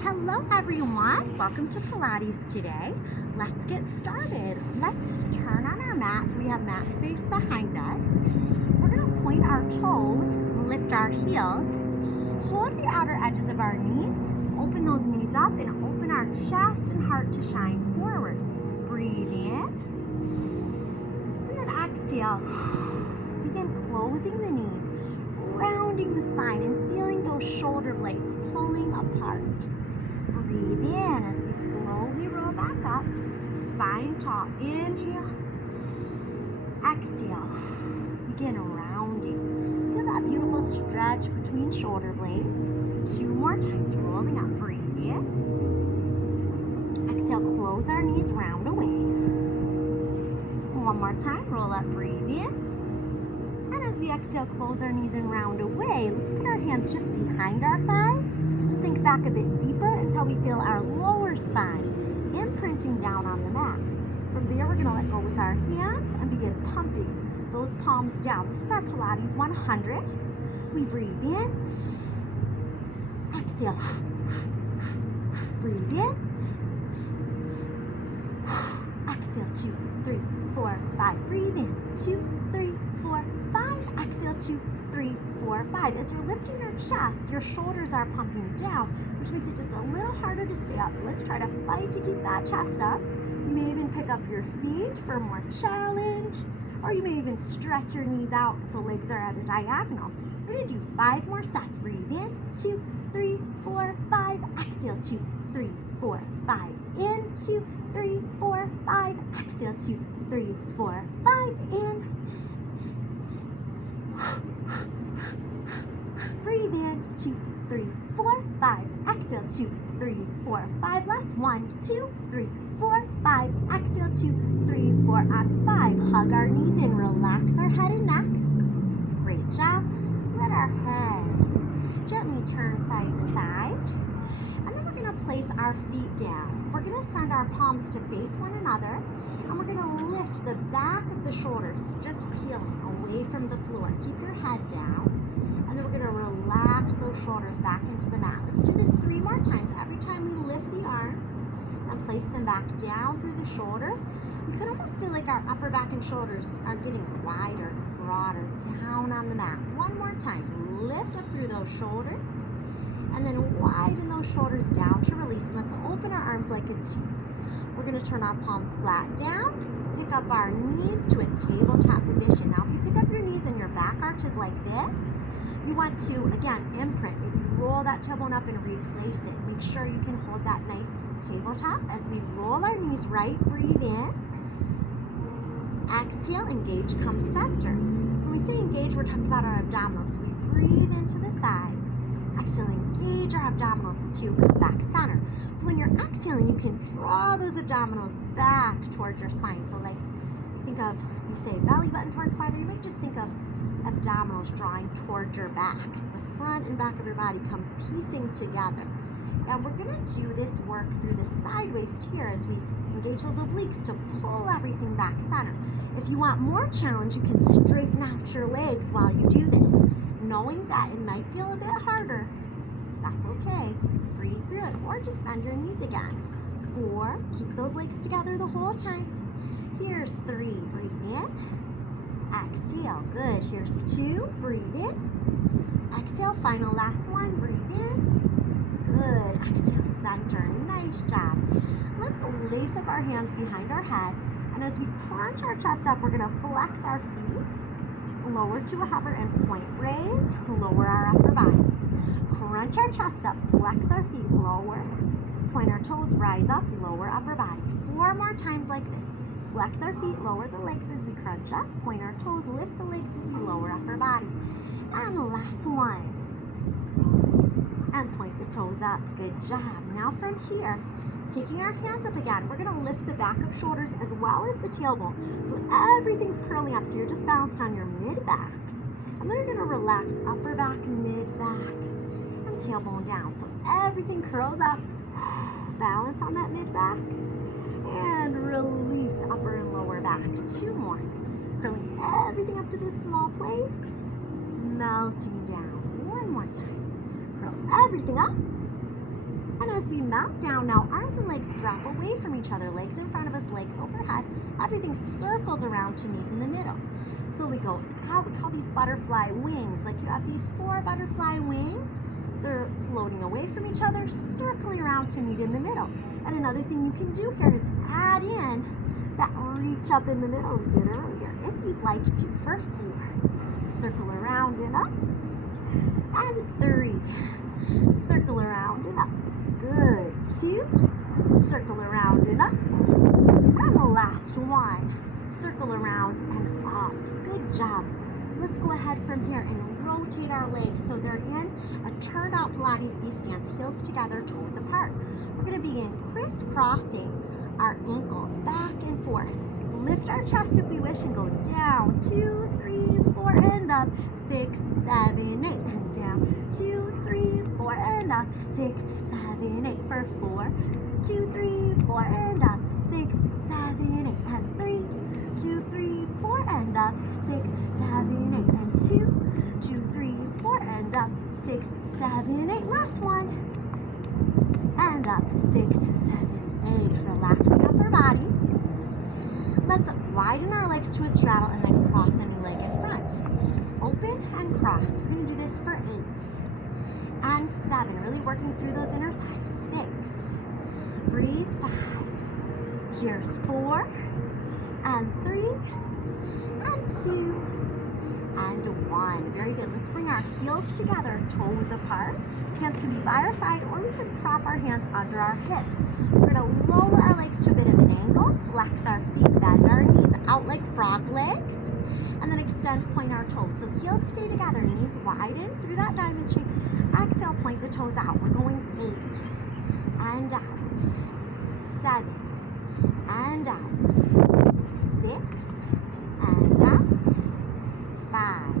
Hello everyone, welcome to Pilates today. Let's get started. Let's turn on our mats. We have mat space behind us. We're going to point our toes, lift our heels, hold the outer edges of our knees, open those knees up and open our chest and heart to shine forward. Breathe in and then exhale. Begin closing the knees, rounding the spine and feeling those shoulder blades pulling apart. Breathe in as we slowly roll back up, spine tall. Inhale, exhale. Begin rounding. Feel that beautiful stretch between shoulder blades. 2 more times, rolling up. Breathe in. Exhale, close our knees, round away. 1 more time, roll up, breathe in. And as we exhale, close our knees and round away. Let's put our hands just behind our thighs. Sink back a bit deeper until we feel our lower spine imprinting down on the mat. From there, we're going to let go with our hands and begin pumping those palms down. This is our Pilates 100. We breathe in, exhale, breathe in, exhale, 2, 3, 4, 5, breathe in, 2, 3, 4, 5, exhale, 2, 3, 4, 5. As you're lifting your chest, your shoulders are pumping down, which makes it just a little harder to stay up. Let's try to fight to keep that chest up. You may even pick up your feet for more challenge, or you may even stretch your knees out so legs are at a diagonal. We're going to do 5 more sets. Breathe in, 2, 3, 4, 5. Exhale, 2, 3, 4, 5. In, 2, 3, 4, 5. Exhale, 2, 3, 4, 5. In. Breathe in, 2, 3, 4, 5. Exhale, 2, 3, 4, 5. Last 1, 2, 3, 4, 5. Exhale, 2, 3, 4 on 5. Hug our knees in, relax our head and neck. Great job. Let our head gently turn side to side. And then we're going to place our feet down. We're going to send our palms to face one another. And we're going to lift the back of the shoulders, just peeling away from the floor. Keep your head down. And then we're going to relax those shoulders back into the mat. Let's do this 3 more times. Every time we lift the arms and place them back down through the shoulders, you can almost feel like our upper back and shoulders are getting wider and broader down on the mat. 1 more time. Lift up through those shoulders and then widen those shoulders down to release. Let's open our arms like a T. We're going to turn our palms flat down, pick up our knees to a tabletop position. Now, if you pick up your knees and your back arches like this, you want to, again, imprint. Maybe roll that tailbone up and replace it. Make sure you can hold that nice tabletop. As we roll our knees right, breathe in. Exhale, engage, come center. So when we say engage, we're talking about our abdominals. So we breathe into the side. Exhale, engage our abdominals to come back center. So when you're exhaling, you can draw those abdominals back towards your spine. So like, think of, you say belly button towards spine, or you might just think of abdominals drawing towards your back. So the front and back of your body come piecing together. And we're going to do this work through the side waist here as we engage those obliques to pull everything back center. If you want more challenge, you can straighten out your legs while you do this. Knowing that it might feel a bit harder, that's okay. Breathe through it, or just bend your knees again. 4, keep those legs together the whole time. Here's 3, breathe in. Exhale, good. Here's 2, breathe in. Exhale, final last 1, breathe in. Good, exhale, center, nice job. Let's lace up our hands behind our head, and as we crunch our chest up, we're gonna flex our feet, lower to a hover and point, raise, lower our upper body. Crunch our chest up, flex our feet, lower, point our toes, rise up, lower upper body. 4 more times like this. Flex our feet, lower the legs as we crunch up, point our toes, lift the legs as we lower upper body. And the last one. And point the toes up. Good job. Now from here, taking our hands up again, we're going to lift the back of shoulders as well as the tailbone. So everything's curling up, so you're just balanced on your mid-back. And then you're going to relax upper back, mid-back, and tailbone down. So everything curls up. Balance on that mid-back. And release upper and lower back. 2 more. Curling everything up to this small place. Melting down. 1 more time. Curl everything up. And as we melt down, now arms and legs drop away from each other. Legs in front of us, legs overhead. Everything circles around to meet in the middle. So we go out, we call these butterfly wings. Like you have these 4 butterfly wings. They're floating away from each other, circling around to meet in the middle. And another thing you can do here is add in that reach up in the middle we did earlier, if you'd like to, for 4. Circle around and up. And 3. Circle around and up. Good. 2. Circle around and up. And the last one. Circle around and up. Good job. Let's go ahead from here and rotate our legs so they're in a turned out Pilates V stance, heels together, toes apart. We're going to begin crisscrossing our ankles back and forth. Lift our chest if we wish and go down, 2, 3, 4, and up, 6, 7, 8, and down, 2, 3, 4, and up, 6, 7, 8, for 4, 2, 3, 4, and up, 6, 7, 8, and 3, 2, 3, 4, and up, 6, 7, 8, and 2, 2, 3, 4, and up, 6, 7, 8, last one, and up, 6, 7, 8, relaxing up our body. Let's widen our legs to a straddle and then cross a new leg in front. Open and cross. We're going to do this for 8 and 7. Really working through those inner thighs. 6. Breathe. 5. Here's 4 and 3 and 2 and 1. Very good. Let's bring our heels together, toes apart. Hands can be by our side, or we can prop our hands under our hips. We're going to lower our legs to a bit of an angle, flex our feet, bend our knees out like frog legs, and then extend, point our toes. So heels stay together, knees widen through that diamond shape. Exhale, point the toes out. We're going 8 and out, 7 and out, 6 and out, 5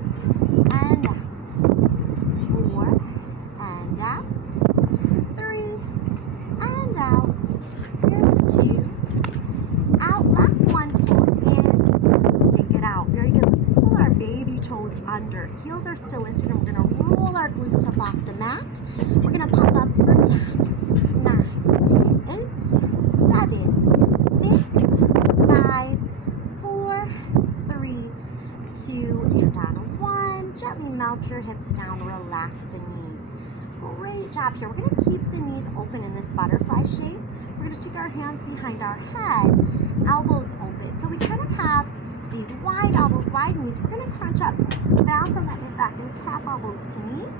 and out, 4 and out, 3 and out. Here's 2. Out. Last one. Pull in. Take it out. Very good. Let's pull our baby toes under. Heels are still lifted, and we're going to roll our glutes up off the mat. We're going to pop up for 10, 9, 8, 7, 6, 5, 4, 3, 2, and on 1. Gently melt your hips down. Relax the knees. Great job here. We're going to keep the knees open in this butterfly shape. We're going to take our hands behind our head, elbows open. So we kind of have these wide elbows, wide knees. We're going to crunch up, bounce on that mid back, and tap elbows to knees,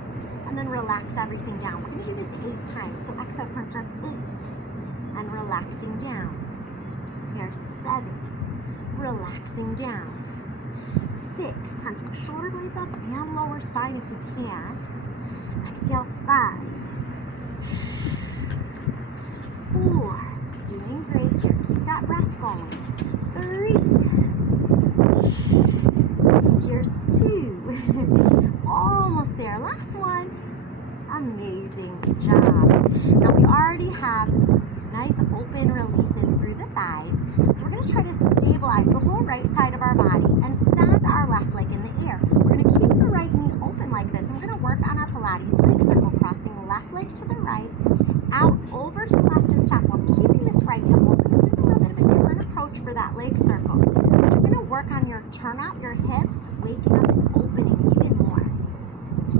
and then relax everything down. We're going to do this 8 times. So exhale, crunch up 8, and relaxing down. Here's 7, relaxing down. 6, crunch the shoulder blades up and lower spine if you can. Exhale, 5, 4, doing great here. Keep that breath going. 3, here's 2, almost there. Last one. Amazing. Good job. Now we already have these nice open releases through the thighs. So we're going to try to stabilize the whole right side of our body and send our left leg in the air. We're going to keep the right knee open like this, and we're going to work on our Pilates leg circle, crossing the left leg to the right, out over to the left and stop while keeping this right hip open. This is a little bit of a different approach for that leg circle. You're going to work on your turn out your hips, waking up and opening even more.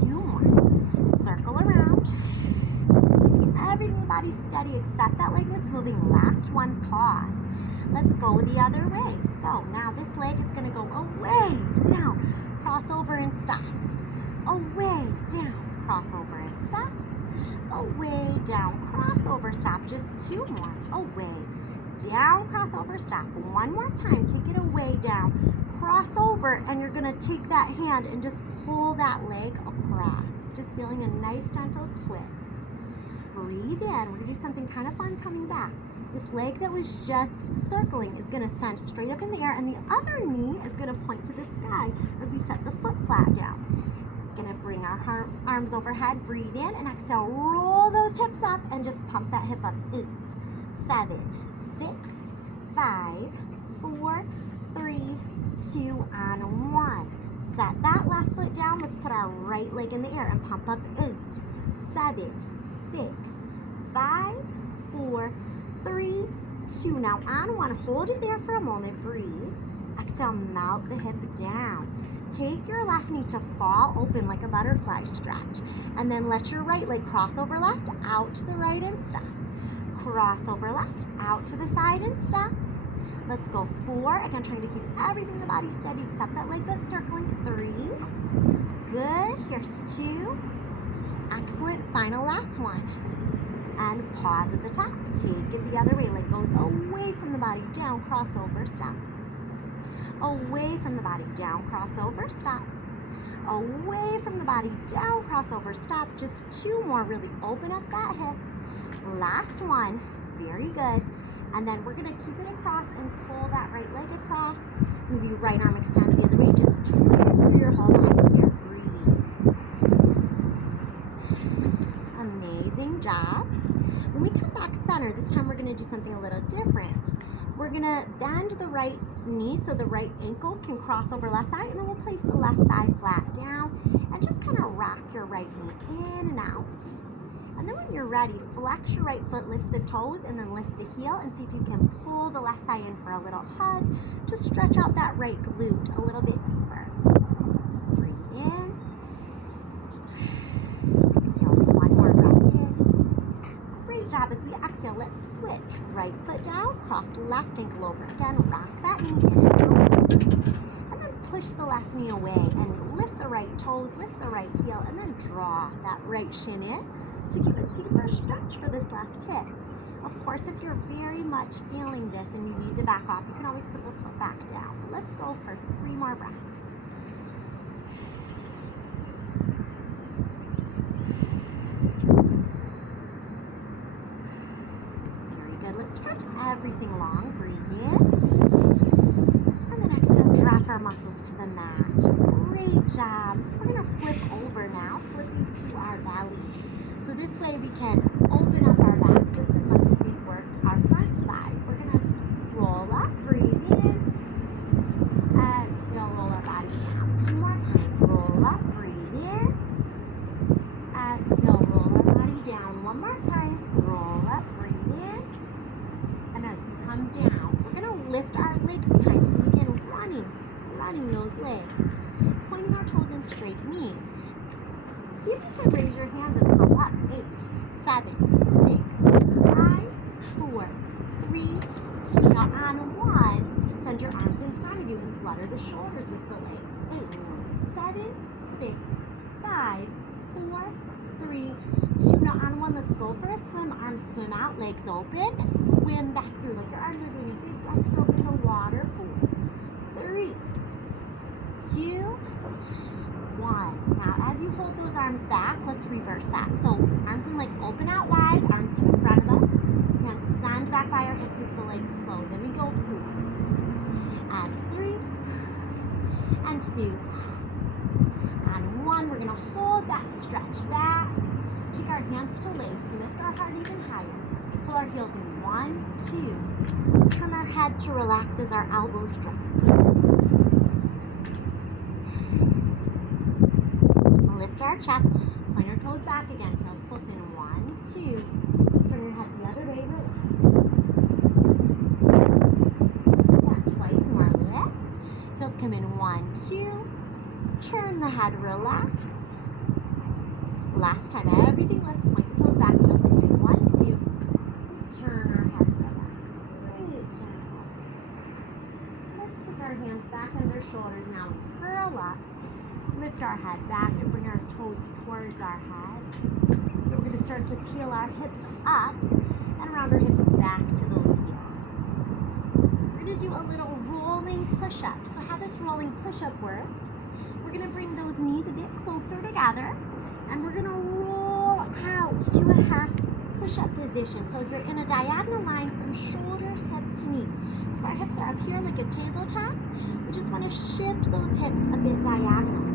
2 more. Circle around. Keeping everything in the body steady except that leg that's moving. Last one, pause. Let's go the other way. So now this leg is going to go away, down, cross over and stop. Away, down, cross over and stop. Away, down, cross over, stop. Just 2 more. Away, down, cross over, stop. One more time. Take it away, down, cross over, and you're going to take that hand and just pull that leg across. Just feeling a nice gentle twist. Breathe in. We're going to do something kind of fun coming back. This leg that was just circling is going to send straight up in the air, and the other knee is going to point to the sky as we set the foot flat down. Going to bring our arms overhead, breathe in, and exhale, roll those hips up, and just pump that hip up. 8, 7, 6, 5, 4, 3, 2, and 1. Set that left foot down. Let's put our right leg in the air and pump up. 8, 7, 6, 5, 2. Now on 1, hold it there for a moment, breathe. Exhale, melt the hip down. Take your left knee to fall open like a butterfly stretch. And then let your right leg cross over left, out to the right and stop. Cross over left, out to the side and stop. Let's go 4. Again, trying to keep everything in the body steady except that leg that's circling. 3. Good. Here's 2. Excellent. Final last one. And pause at the top. Take it the other way. Leg goes away from the body, down, cross over, stop. Away from the body, down, cross over, stop. Away from the body, down, cross over, stop. Just 2 more. Really open up that hip. Last one. Very good. And then we're going to keep it across and pull that right leg across. Maybe right arm extends the other way. Just twist through your whole body here. Breathe. Amazing job. When we come back center, this time we're going to do something a little different. We're going to bend the right knee so the right ankle can cross over left thigh, and then we'll place the left thigh flat down and just kind of rock your right knee in and out. And then when you're ready, flex your right foot, lift the toes, and then lift the heel, and see if you can pull the left thigh in for a little hug to stretch out that right glute a little bit deeper. Breathe in. Exhale, 1 more breath in. Great job. As we exhale, let's switch. Right foot down, cross left ankle over. Again, rock that knee in and out. And then push the left knee away and lift the right toes, lift the right heel, and then draw that right shin in to give a deeper stretch for this left hip. Of course, if you're very much feeling this and you need to back off, you can always put the foot back down. But let's go for 3 more breaths. Very good. Let's stretch everything long. Breathe in. And then exhale, drop our muscles to the mat. Great job. We're going to flip over now, flipping to our belly. So this way we can open up our back just as much as we work our front side. We're going to roll up, breathe in, exhale, roll our body down. 2 more times. Roll up, breathe in, exhale, roll our body down. 1 more time. Roll up, breathe in, and as we come down, we're going to lift our legs behind so we can running those legs, pointing our toes in straight knees. See if you can raise your hands and come up. 8, 7, 6, 5, 4, 3, 2. Now on 1, send your arms in front of you and flutter the shoulders with the legs. 8, 7, 6, 5, 4, 3, 2. Now on 1, let's go for a swim. Arms swim out, legs open. Swim back through like your arms are doing a big breaststroke in the water. 4, 3, 2, 1. Now, as you hold those arms back, let's reverse that. So, arms and legs open out wide, arms in front of us, and send back by our hips as the legs close. Then we go 4, and 3, and 2, and 1. We're going to hold that stretch back. Take our hands to lace, lift our heart even higher. Pull our heels in. 1, 2. Turn our head to relax as our elbows drop. Lift our chest, point your toes back again, heels pulse in. 1, 2. Turn your head the other way, relax. Yeah, twice more. Lift. Heels come in. 1, 2. Turn the head, relax. Last time, everything lifts, point your toes back, heels come in. 1, 2. Turn our head, relax. Great job. Let's take our hands back under shoulders now. Curl up. Lift our head back and bring our toes towards our head. So we're going to start to peel our hips up and round our hips back to those heels. We're going to do a little rolling push-up. So how this rolling push-up works, we're going to bring those knees a bit closer together and we're going to roll out to a half push-up position. So you're in a diagonal line from shoulder, hip to knee. So our hips are up here like a tabletop. We just want to shift those hips a bit diagonal.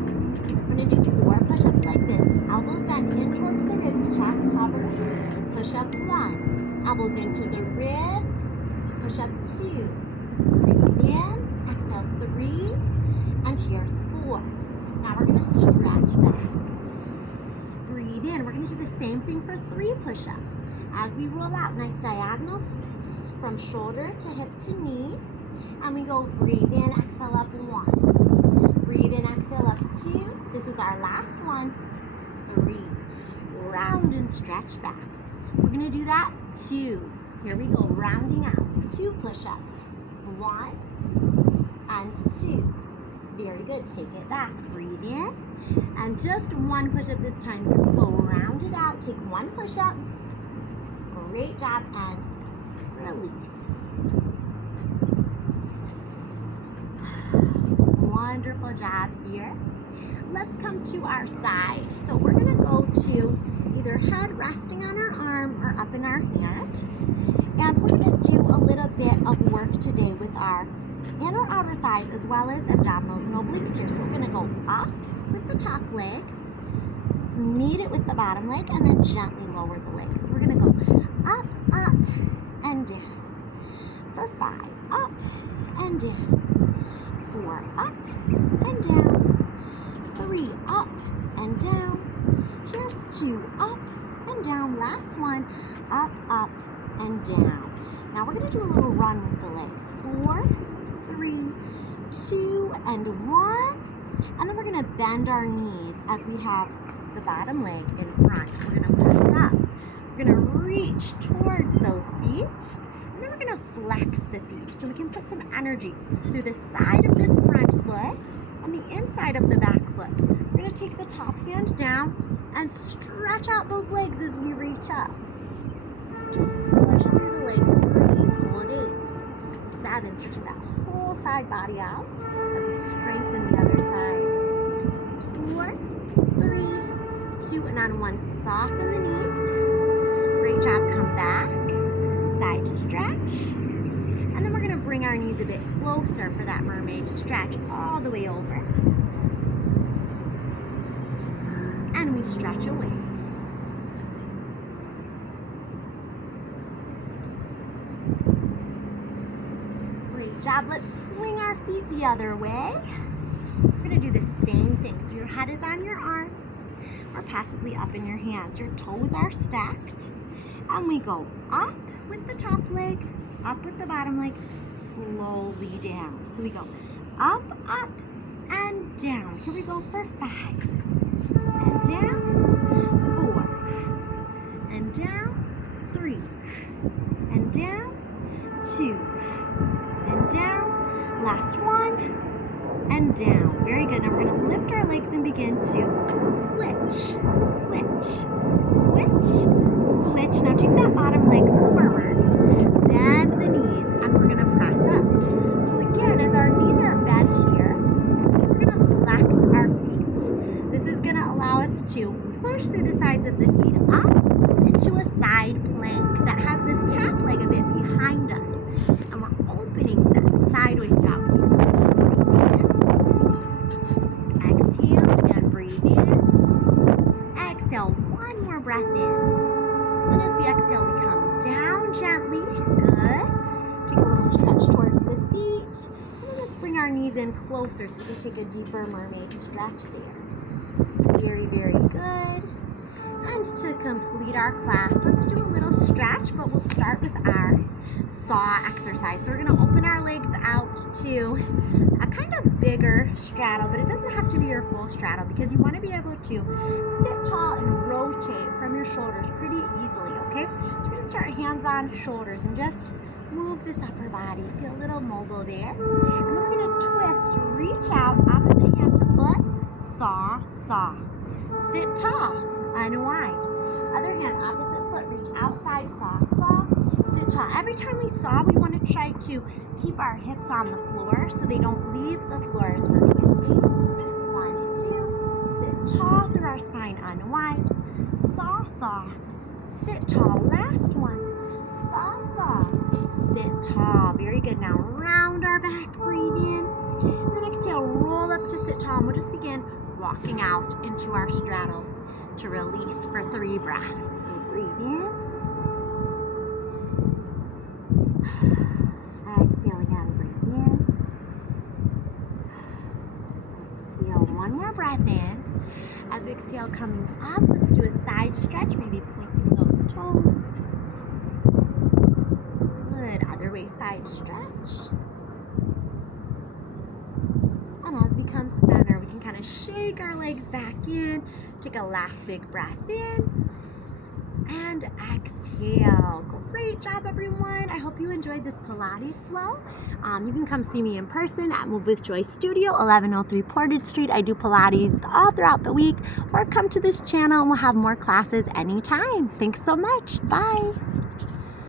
We're going to do 4 push-ups like this. Elbows bend in towards the ribs, chest hover. Push-up 1. Elbows into the rib. Push-up 2. Breathe in. Exhale 3. And here's 4. Now we're going to stretch back. Breathe in. We're going to do the same thing for 3 push-ups. As we roll out, nice diagonal from shoulder to hip to knee. And we go breathe in, exhale up 1. Breathe in, exhale up 2. This is our last one. 3. Round and stretch back. We're gonna do that 2. Here we go, rounding out. 2 push-ups. 1 and 2. Very good, take it back. Breathe in. And just 1 push-up this time. Here we go, round it out. Take 1 push-up. Great job, and release. Wonderful job here. Let's come to our side. So we're gonna go to either head resting on our arm or up in our hand. And we're gonna do a little bit of work today with our inner outer thighs as well as abdominals and obliques here. So we're gonna go up with the top leg, meet it with the bottom leg, and then gently lower the leg. So we're gonna go up, up, and down. For 5, up and down. 4, up and down. 3, up and down. Here's 2, up and down. Last one, up, up, and down. Now we're gonna do a little run with the legs. 4, 3, 2, and 1. And then we're gonna bend our knees as we have the bottom leg in front. We're gonna press up. We're gonna reach towards those feet. And then we're gonna flex the feet so we can put some energy through the side of this front foot and the inside of the back foot. We're gonna take the top hand down and stretch out those legs as we reach up. Just push through the legs, breathe, hold 8, 7, stretching that whole side body out as we strengthen the other side. 4, 3, 2, and on 1, soften the knees. Great job, come back, side stretch. And then we're gonna bring our knees a bit closer for that mermaid stretch all the way over. And we stretch away. Great job. Let's swing our feet the other way. We're gonna do the same thing. So your head is on your arm or passively up in your hands. Your toes are stacked. And we go up with the top leg, up with the bottom leg, slowly down. So we go up, up, and down. Here we go for 5. And down, 4. And down, 3. And down, 2. And down, last one. And down. Very good. Now we're going to lift our legs and begin to switch, switch, switch, switch. Now take that bottom leg forward, bend the knees, and we're going to press up. So again, as our knees are bent here, we're going to flex our feet. This is going to allow us to push through the sides of the feet up into a side plank that has this tap leg a bit behind us. And we're opening that sideways dog. Exhale and breathe in. Exhale, one more breath in. Then as we exhale, we come down gently. Good. Take a little stretch towards the feet. And then let's bring our knees in closer so we can take a deeper mermaid stretch there. Very, very good. And to complete our class, let's do a little stretch, but we'll start with our saw exercise. So we're going to open our legs out to a kind of bigger straddle, but it doesn't have to be your full straddle because you want to be able to sit tall and rotate from your shoulders pretty easily, okay? So we're going to start hands on shoulders and just move this upper body. Feel a little mobile there. And then we're going to twist, reach out, opposite hand to foot, saw, saw. Sit tall, unwind. Other hand, opposite foot, reach outside, saw, saw. Sit tall. Every time we saw, we want to try to keep our hips on the floor so they don't leave the floor as we're twisting. 1, 2. Sit tall through our spine, unwind. Saw, saw. Sit tall. Last one. Saw, saw. Sit tall. Very good. Now round our back, breathe in. And then exhale, roll up to sit tall. And we'll just begin walking out into our straddle to release for 3 breaths. So breathe in. Exhale again, breathe in. Exhale, one more breath in. As we exhale, coming up, let's do a side stretch, maybe pointing those toes. Good, other nice side stretch. And as we come center, we can kind of shake our legs back in, take a last big breath in, and exhale. Great job, everyone. I hope you enjoyed this Pilates flow. You can come see me in person at MovewithJoy Studio, 1103 Portage Street. I do Pilates all throughout the week, or come to this channel and we'll have more classes anytime. Thanks so much. Bye.